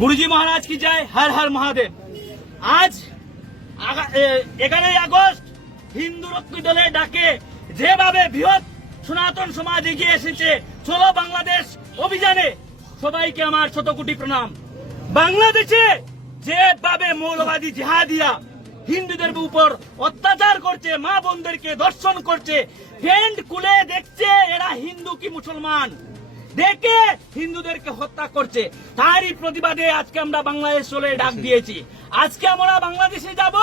গুরুজি মহারাজ কি যায়? হর হর মহাদেব। আজ এগারোই আগস্ট হিন্দু রক্ষী দলের ডাকে। যেভাবে বৃহৎ সনাতন সমাজ এগিয়ে এসেছে, চলো বাংলাদেশ অভিযানে। সবাইকে আমার শত কোটি প্রণাম। বাংলাদেশে যেভাবে মৌলবাদী জিহাদিয়া হিন্দুদের উপর অত্যাচার করছে, মা বোনদেরকে দর্শন করছে, ফ্রেন্ড কুলে দেখছে এরা হিন্দু কি মুসলমান? দেখে হিন্দুদেরকে হত্যা করছে। তারই প্রতিবাদে আজকে আমরা বাংলাদেশ চলে ডাক দিয়েছি। আজকে আমরা বাংলাদেশে যাব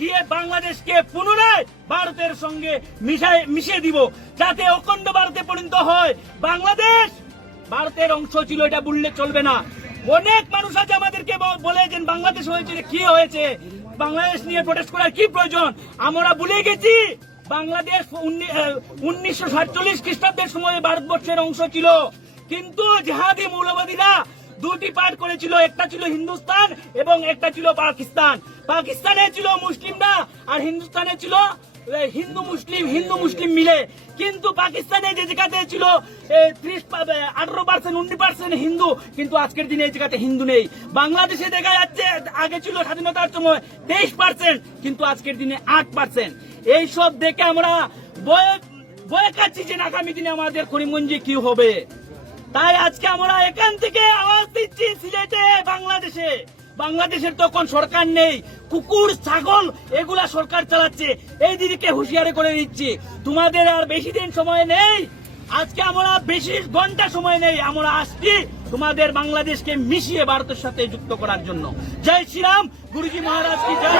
গিয়ে বাংলাদেশকে পুনরায় ভারতের সঙ্গে মিশাই মিশিয়ে দিব যাতে অখণ্ড ভারতে পরিণত হয়। বাংলাদেশ ভারতের অংশ ছিল এটা বললে চলবে না। অনেক মানুষ আছে আমাদেরকে বলে যে বাংলাদেশ হয়েছে কি হয়েছে? বাংলাদেশ নিয়ে প্রোটেস্ট করার কি প্রয়োজন? আমরা ভুলে গেছি বাংলাদেশ উনিশশো সাতচল্লিশ খ্রিস্টাব্দের সময় ভারতবর্ষের অংশ ছিল। কিন্তু জেহাদি মৌলবাদীরা দুটি পার্ট করেছিল। একটা ছিল হিন্দুস্তান এবং একটা ছিল পাকিস্তান। পাকিস্তানে ছিল মুসলিমরা আর হিন্দুস্তানে ছিল হিন্দু মুসলিম হিন্দু মুসলিম মিলে। কিন্তু পাকিস্তানে যে জায়গাতে ছিল ত্রিশ আঠারো পার্সেন্ট উনিশ পার্সেন্ট হিন্দু। কিন্তু আজকের দিনে এই জায়গাতে হিন্দু নেই। বাংলাদেশে দেখা যাচ্ছে, আগে ছিল স্বাধীনতার সময় তেইশ পার্সেন্ট কিন্তু আজকের দিনে আট পার্সেন্ট এইসব দেখে আমরা বয়ে বয়ে কাচ্ছি যে আগামী দিনে আমাদের করিমগঞ্জে কি হবে। তাই আজকে আমরা এখান থেকে আওয়াজ দিচ্ছি সিলেটে, বাংলাদেশে। বাংলাদেশের তখন সরকার নেই। কুকুর, ছাগল, এগুলা সরকার চালাচ্ছে। এই দিদিকে হুঁশিয়ারি করে দিচ্ছি। তোমাদের আর বেশি দিন সময় নেই। আজকে আমরা বেশি ঘণ্টা সময় নেই। আমরা আসছি তোমাদের বাংলাদেশকে মিশিয়ে ভারতের সাথে যুক্ত করার জন্য। জয় শ্রীরাম। গুরুজি মহারাজ কি জয়।